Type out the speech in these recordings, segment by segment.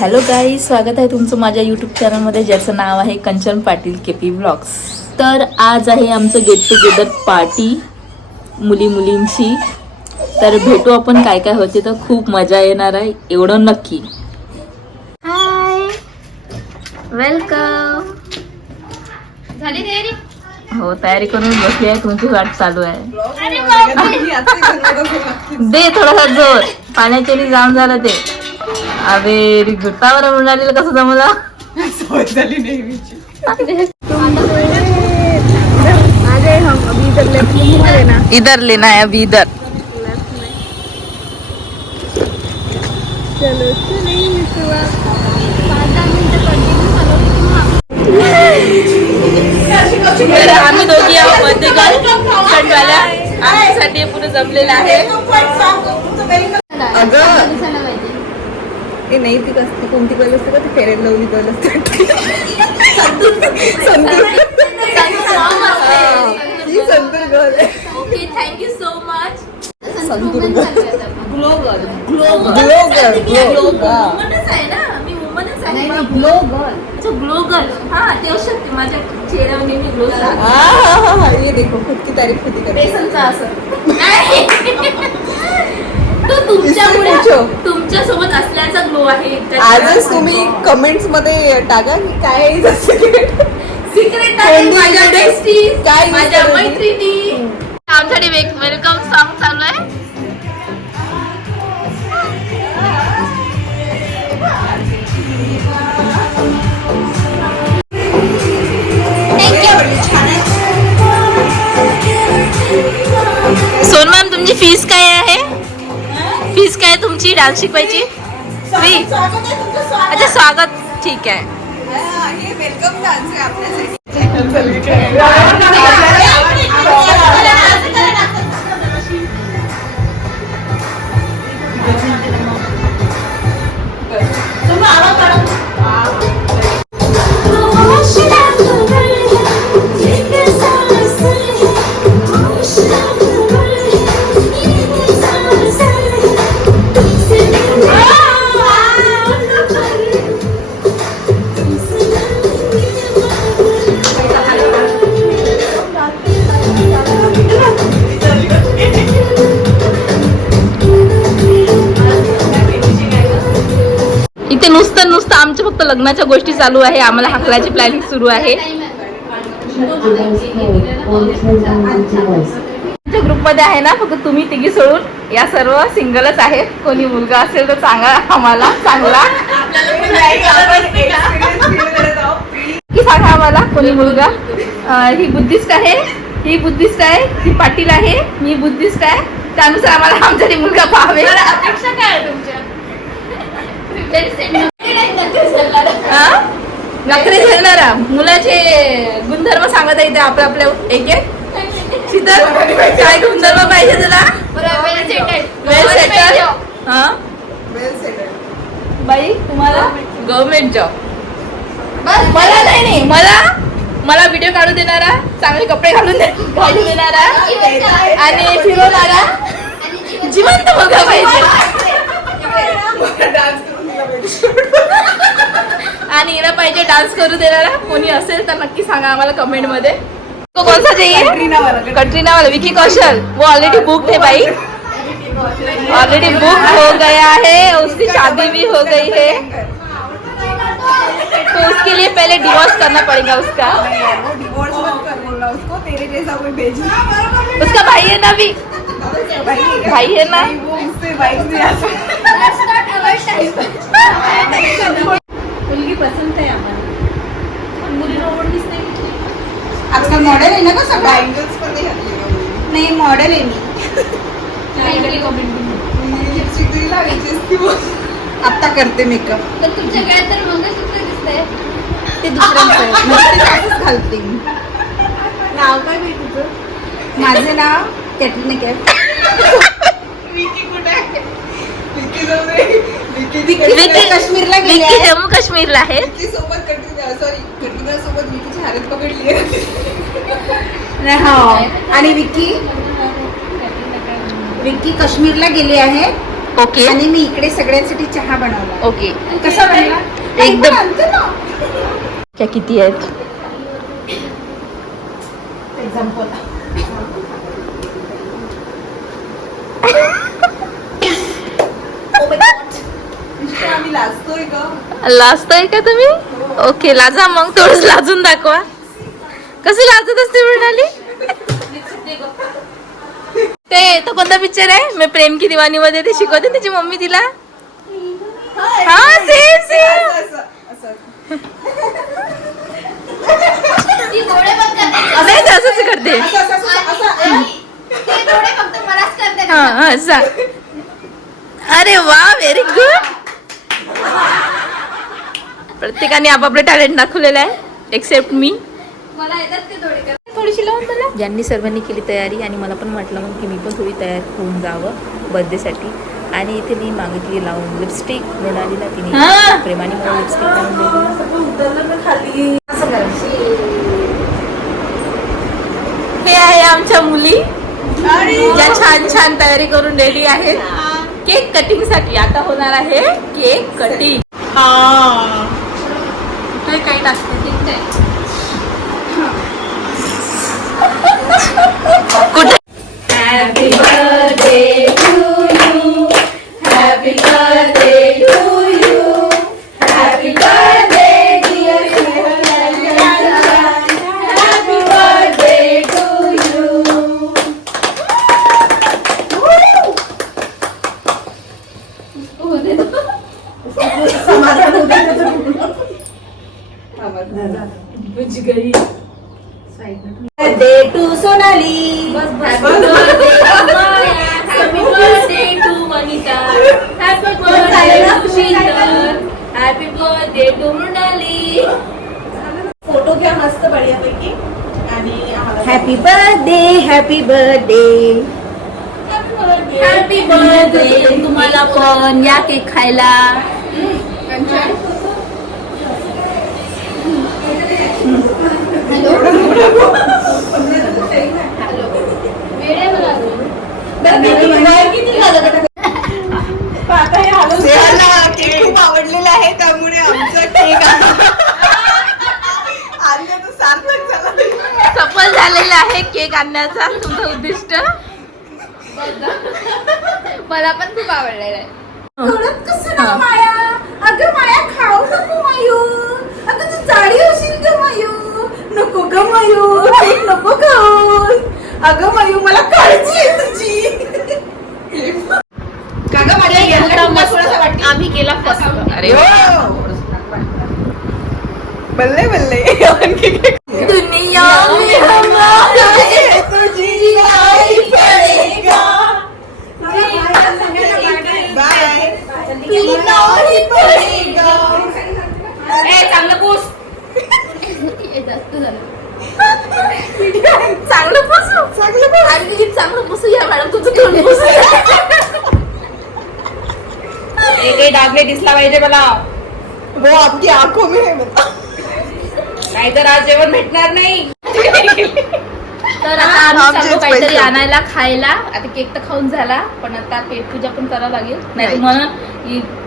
Hello guys, स्वागत आहे तुमचं माझ्या यूट्यूब चॅनलमध्ये ज्याचं नाव आहे कंचन पाटील केपी ब्लॉग्स. तर आज आहे आमचं गेट टुगेदर पार्टी मुलींची. तर भेटू आपण काय काय होते, तर खूप मजा येणार आहे एवढं नक्की. हाय, वेलकम. झाली तयारी? हो, तयारी करून बसली आहे, तुमची वाट चालू आहे. दे थोडासा जोर, पाण्याच्या जाम झालं ते. अबे घुटावर उडालेलं कसं जमला. इधर लेना है, अभी इधर. आम्ही दोघी आहोत बर्थडे गर्ल साठी पुढे जमलेलं आहे. ते नाही, ती कसं कोणती कल असते का, ती फेरेल लवली कल असते. Santoor girl. Okay, thank you so much. Santoor glow girl. वुमनच आहे ना, मी वुमनच आहे. Glow girl. अच्छा, ग्लो गर्ल. हा, ते शकते माझ्या चेहऱ्यावर नेहमी ग्लो ये देखो, खुद की तारीफ खुद ही करते. बेसनचा असं. तो तुमच्यामुळे तुमच्या सोबत असल्याचा ग्लो आहे. आजच तुम्ही कमेंट्स मध्ये टाका की काय सिक्रेट आहे माझ्या बेस्टी, काय माझ्या मैत्रिणी. आमच्याकडे वेलकम सॉन्ग चालू आहे. सोन मॅम, तुमची फीस काय आहे? फीस काय तुमची डान्स शिकवायची? फ्री. अच्छा, स्वागत. ठीक आहे. वेलकम डान्स आहे आपल्यासाठी. इथे नुसतं आमच्या फक्त लग्नाच्या गोष्टी चालू आहे. आम्हाला हकलाची प्लॅनिंग सुरू आहे. ग्रुपमध्ये आहे ना, फक्त तुम्ही तिघी सोडून या सर्व सिंगलच आहेत. कोणी मुलगा असेल तर सांगा आम्हाला, चांगला की सांगा आम्हाला कोणी मुलगा. ही बुद्धिस्ट आहे, ही बुद्धिस्ट आहे, ही पाटील आहे, मी बुद्धिस्ट आहे. त्यानुसार आम्हाला आमच्याकडे मुलगा पाहावे. अपेक्षा काय आहे तुमच्या? नखरे झेलणारा मुलाचे गुणधर्म सांगत येते आपल्या एक एक. शीतल, काय गुणधर्म पाहिजे तुला? वेल सेटल. हा, बाई तुम्हाला गव्हर्नमेंट जॉब. मला नाही, मला व्हिडिओ काढून देणारा, चांगले कपडे घालून देणारा आणि फिरवणारा जिवंत मुलगा पाहिजे. आणि हिला पाहिजे डान्स करू देणारा. कोणी असेल तर नक्की सांगा आम्हाला कमेंट मध्ये. तो कौन सा चाहिए? कटरीना वाला. विकी कौशल वो ऑलरेडी बुक है भाई, ऑलरेडी बुक हो गया है. उसकी शादी भी हो गई है, तो उसके लिए पहले डिवोर्स करना पड़ेगा उसका. डिवोर्स मत कर बोला उसको, तेरे जैसा कोई भेजना. उसका भाई है ना, भी भाई है ना. वो उससे वाइफ नहीं आ सकता. मुलगी पसंत आहे आम्हाला, पण मुलीला आवडलीच नाही. आजकाल मॉडेल आहे ना का सगळं. बँगल्स पण नाही घातली. नाही, मॉडेल आहे मी. लिपस्टिक तरी लावायची असती. आता करते मेकअप. तर तुमच्या काय तर मंगळसूत्र दिसतंय. ते दुसऱ्यांचं घालते मी. नाव काय बाई तुझं? माझे नाव कॅटरीना कॅफ. विकी कुठे आहे? विकी काश्मीरला गेली आहे. जम्मू काश्मीरला आहे. सोबत कटरीना सोबत विकीची हालत पकडली आहे. हा, आणि विकी काश्मीरला गेली आहे. ओके आणि मी इकडे सगळ्यांसाठी चहा बनवला. ओके. कसा बनला? एकदम. आणतो ना. क्या किती आहेत? संपवला. आम्ही लाजतोय ग. लाजताय का तुम्ही? ओके लाजा मग थोडं लाजून दाखवा. कशी लाजत असते मृणाली? ते तो कोणता पिक्चर आहे मी प्रेम की दिवानी मध्ये ते शिकवते त्याची मम्मी तिला. हा सेम सेम. नाही तर असंच करते. हा हा सांग. अरे वा व्हेरी गुड. प्रत्येकाने आपापले टॅलेंट दाखवलेलं आहे एक्सेप्ट मी. थोडीशी लावून मला. ज्यांनी सर्वांनी केली तयारी आणि मला पण वाटलं मग की मी पण थोडी तयार होऊन जावं बर्थडेसाठी. आणि इथे मी मागितली लावून लिपस्टिक. मृणालीला तिने प्रेमाने मला लिपस्टिक लावून दिली. हे आहे आमच्या मुली ज्या छान छान तयारी करून रेडी आहेत केक कटिंग साठी. आता होणार आहे केक कटिंग. काही टाकते कुठे. Happy birthday to you. Happy birthday to you. Happy birthday dear happy birthday to you. Birthday to Sonali. Happy birthday to Vanita. Happy birthday to Sheetal. Happy birthday to Mrunali. Photo घ्या मस्त बढियापैकी आणि happy birthday happy birthday. Happy birthday तुम्हाला पण. या cake खायला. खूप आवडलेला आहे त्यामुळे आमचा केक आणण्याचं सार्थक झालं. सफल झालेला आहे केक आणण्याचा तुमचं उद्दिष्ट. मला पण खूप आवडलेलं आहे. कसं ना माया. अगं माया खाऊ नको मायू. अगं तू जाडी होशील ग मायू. नको ग मायू. केक नको खाऊ. अगं मायू मला काळजी आहे तुझी. काका माझ्या आम्ही केला फर्स्ट. अरे बल्ले बल्ले. दुनिया तुझी आई पडेगा. बाय. चांगलं पूस. चांगलं पुसू. चांगलं पुसू या मॅडम तुमचं तोंड पुसू. एक डागले दिसला पाहिजे मला. वो आपकी आंखों में है बता. नाहीतर आज जेवण भेटणार नाही. तर आता आम्ही आमचेच चाललो काहीतरी पैसे. आणायला खायला. आता केक तर खाऊन झाला पण आता पेट पूजा पण करावं लागेल. नाही म्हणून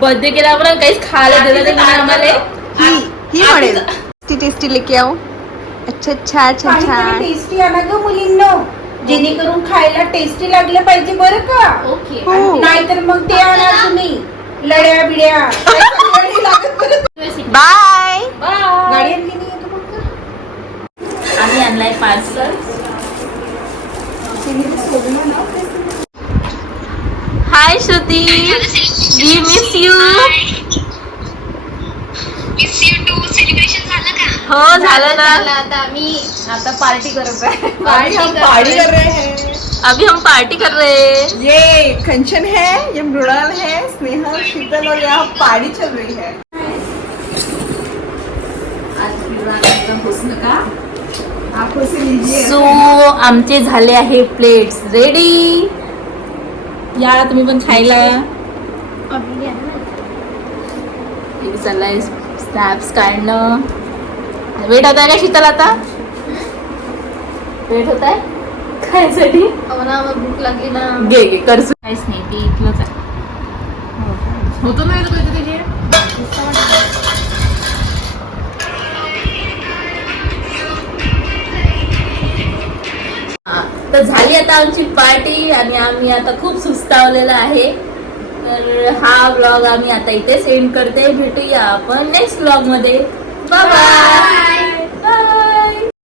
बर्थडे केला पण काहीच खायला दिलं नाही आम्हाला. ही म्हणेल टेस्टी लेके आओ. अच्छा अच्छा अच्छा छान. टेस्टी आणा ग मुलींनो. जेणेकरून खायला टेस्टी लागलं पाहिजे बरं का. ओके. नाहीतर मग ते आणा तुम्ही लड्या बिड्या. बाय. गाडी आणली नाही आहे का मग? आम्ही आणलाय parcel. Hi Shruti. We miss you. हो झालं ना. आता पार्टी करत आहे. अभी हम पार्टी कर रहे हैं. अभी हम पार्टी कर रहे हैं. ये कंचन है, ये मृणाल है, स्नेहा, शीतल और यहाँ पार्टी चल रही है. आंखों से लीजिए. सो आमचे झाले आहे प्लेट्स रेडी. या तुम्ही पण खायला. चाललाय स्नॅप्स काढणं. वेट होत आहे का शीतल आता. वेट होत आहे खायसाठी. भूक लागली ना. घे घे करसू. काहीच नाही ते इथलंच आहे. होतो ना कधी हे तर झाली आता आमची पार्टी आणि आम्ही आता खूप सुस्तावलेला आहे. तर हा व्लॉग आम्ही आता इथेच एंड करते. भेटूया आपण नेक्स्ट व्लॉग मध्ये. Bye bye.